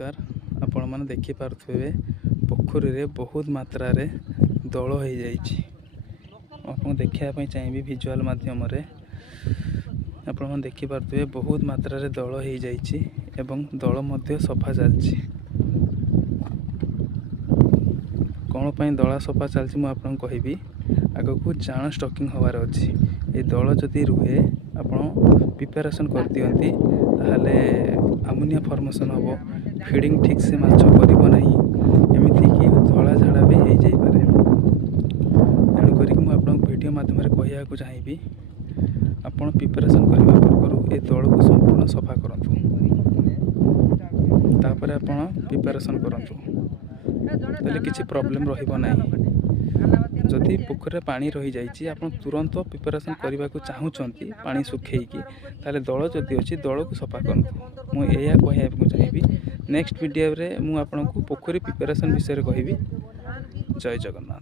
नमस्कार। आपण मैंने देखिपे पोखरी रे बहुत मात्रा रे दल हो जाइए देखापी चाहिए विजुअल मध्यम आपण देखिपे बहुत मात्रा रे दल हो जाइए दल मध्य सफा चलती कौन पर दला सफा चलती मुझे कहबी आग को जान स्टॉकिंग हबार अच्छी ये दल जदि रुहे आपण प्रिपेरेसन कर दियंती ताहले अमोनिया फॉर्मेशन हम फीडिंग ठीक से माछ करना एमती कि धला झाड़ा भी हो जापे तेणुक मुझे वीडियो माध्यम कहवाक चाहिए आपड़ प्रिपेरेसन करने पूर्व ये दल को संपूर्ण सफा करूँ तापर आप प्रिपेरेसन करूँ किसी प्रॉब्लम रही जदि पोखर पानी रही जाइए आप तुरंत प्रिपेरेसन करने को चाहूँगी पानी सुखेकी ताले दल जदि अच्छी दल को सफा करूँ मुझे कहवाक चाहिए नेक्स्ट वीडियो रे मुझे आपको पोखरी प्रिपेरेसन विषय कहबी। जय जगन्नाथ।